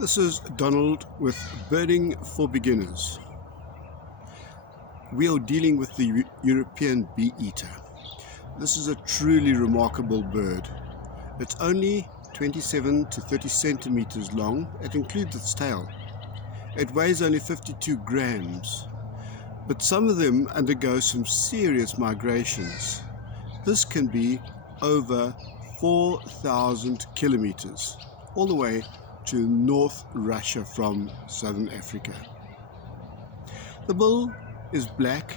This is Donald with Birding for Beginners. We are dealing with the European bee-eater. This is a truly remarkable bird. It's only 27 to 30 centimeters long. It includes its tail. It weighs only 52 grams, but some of them undergo some serious migrations. This can be over 4,000 kilometers, all the way to North Russia from southern Africa. The bill is black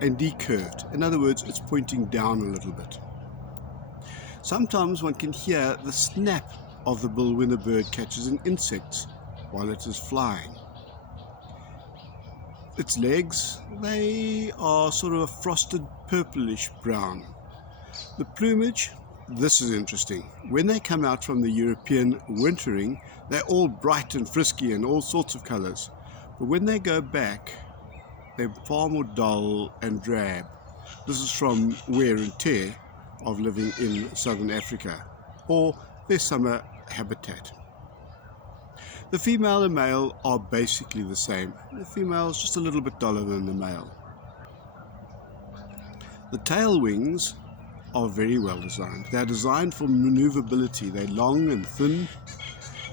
and decurved. In other words, it's pointing down a little bit. Sometimes one can hear the snap of the bill when the bird catches an insect while it is flying. Its legs, they are sort of a frosted purplish brown. The plumage, this is interesting. When they come out from the European wintering, they're all bright and frisky and all sorts of colors. But when they go back, they're far more dull and drab. This is from wear and tear of living in southern Africa, or their summer habitat. The female and male are basically the same. The female is just a little bit duller than the male. The tail wings are very well designed. They're designed for maneuverability. They're long and thin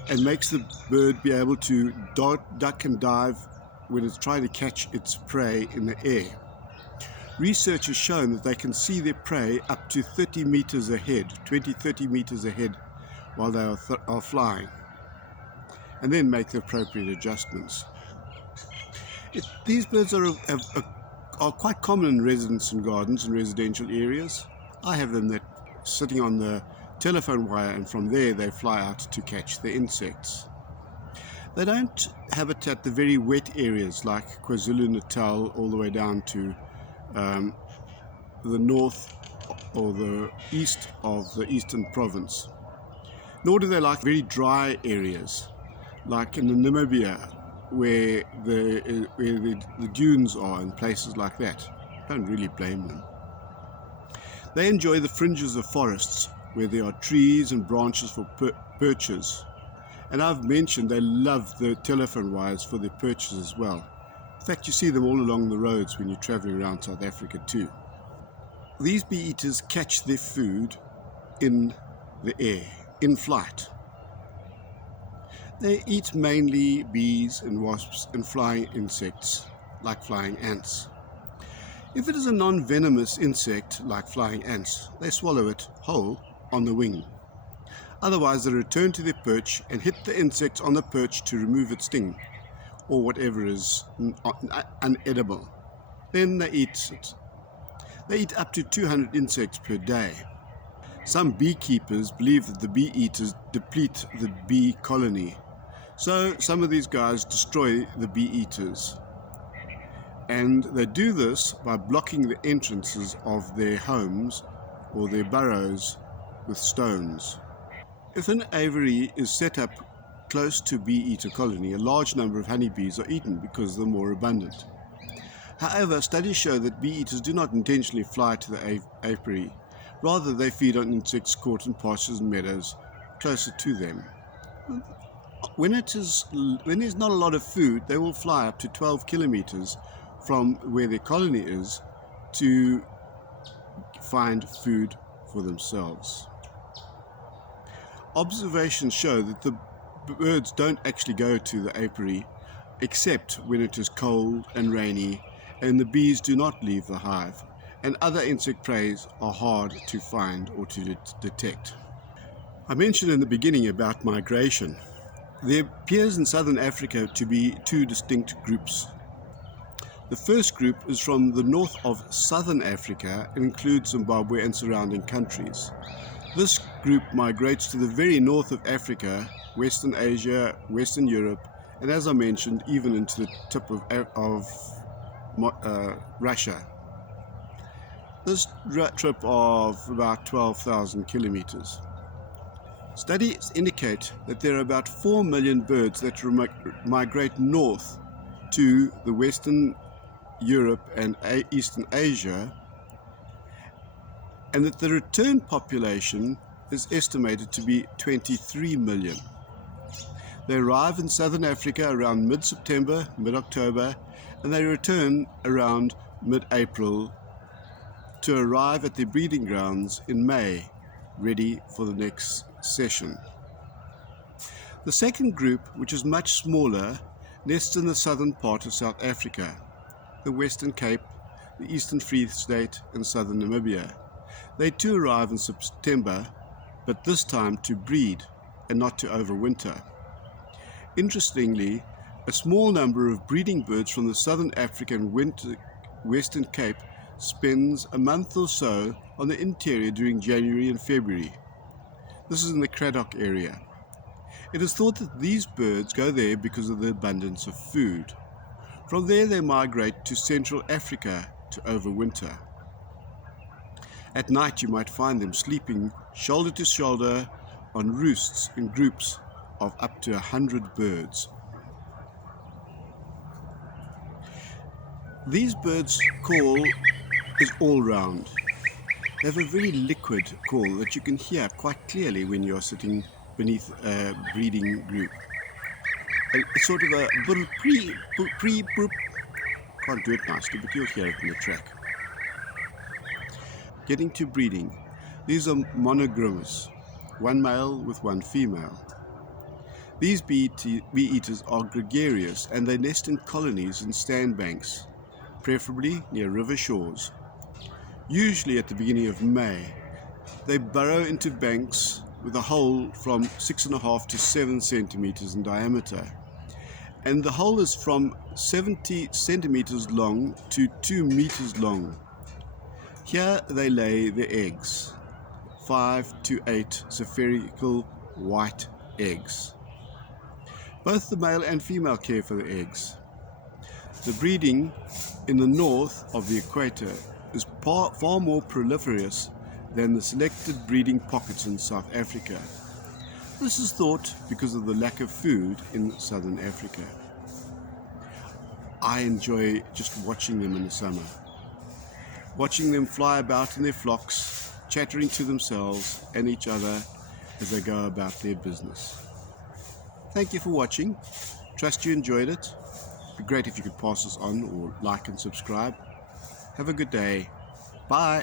and makes the bird be able to duck and dive when it's trying to catch its prey in the air. Research has shown that they can see their prey up to 30 meters ahead, 20-30 meters ahead while they are flying, and then make the appropriate adjustments. These birds are quite common in residence and gardens and residential areas. I have them sitting on the telephone wire, and from there they fly out to catch the insects. They don't habitat the very wet areas like KwaZulu-Natal all the way down to the north or the east of the Eastern Province. Nor do they like very dry areas like in Namibia where the dunes are and places like that. Don't really blame them. They enjoy the fringes of forests where there are trees and branches for perches. And I've mentioned they love the telephone wires for their perches as well. In fact, you see them all along the roads when you're traveling around South Africa too. These bee-eaters catch their food in the air, in flight. They eat mainly bees and wasps and flying insects, like flying ants. If it is a non-venomous insect, like flying ants, they swallow it whole on the wing. Otherwise, they return to their perch and hit the insect on the perch to remove its sting, or whatever is unedible. Then they eat it. They eat up to 200 insects per day. Some beekeepers believe that the bee-eaters deplete the bee colony. So some of these guys destroy the bee-eaters. And they do this by blocking the entrances of their homes or their burrows with stones. If an aviary is set up close to bee-eater colony, a large number of honeybees are eaten because they're more abundant. However, studies show that bee-eaters do not intentionally fly to the apiary. Rather, they feed on insects caught in pastures and meadows closer to them. When there's not a lot of food, they will fly up to 12 kilometers from where their colony is to find food for themselves. Observations show that the birds don't actually go to the apiary except when it is cold and rainy, and the bees do not leave the hive, and other insect prey are hard to find or to detect. I mentioned in the beginning about migration. There appears in southern Africa to be two distinct groups. The first group is from the north of southern Africa and includes Zimbabwe and surrounding countries. This group migrates to the very north of Africa, Western Asia, Western Europe, and as I mentioned, even into the tip of Russia. This trip of about 12,000 kilometers. Studies indicate that there are about 4 million birds that migrate north to the Western Europe and Eastern Asia, and that the return population is estimated to be 23 million. They arrive in southern Africa around mid-September, mid-October, and they return around mid-April to arrive at their breeding grounds in May, ready for the next session. The second group, which is much smaller, nests in the southern part of South Africa, the Western Cape, the Eastern Free State, and southern Namibia. They too arrive in September, but this time to breed and not to overwinter. Interestingly, a small number of breeding birds from the southern African Western Cape spends a month or so on the interior during January and February. This is in the Cradock area. It is thought that these birds go there because of the abundance of food. From there they migrate to Central Africa to overwinter. At night you might find them sleeping shoulder to shoulder on roosts in groups of up to 100 birds. These birds' call is all round. They have a very liquid call that you can hear quite clearly when you are sitting beneath a breeding group. It's sort of a pre-poop. Can't do it nicely, but you'll hear it in the track. Getting to breeding. These are monogamous, one male with one female. These bee-eaters are gregarious and they nest in colonies in sandbanks, preferably near river shores. Usually at the beginning of May, they burrow into banks with a hole from 6.5 to 7 centimeters in diameter. And the hole is from 70 centimeters long to 2 meters long. Here they lay their eggs, 5 to 8 spherical white eggs. Both the male and female care for the eggs. The breeding in the north of the equator is far more proliferous than the selected breeding pockets in South Africa. This is thought because of the lack of food in southern Africa. I enjoy just watching them in the summer. Watching them fly about in their flocks, chattering to themselves and each other as they go about their business. Thank you for watching. Trust you enjoyed it. It'd be great if you could pass this on or like and subscribe. Have a good day. Bye.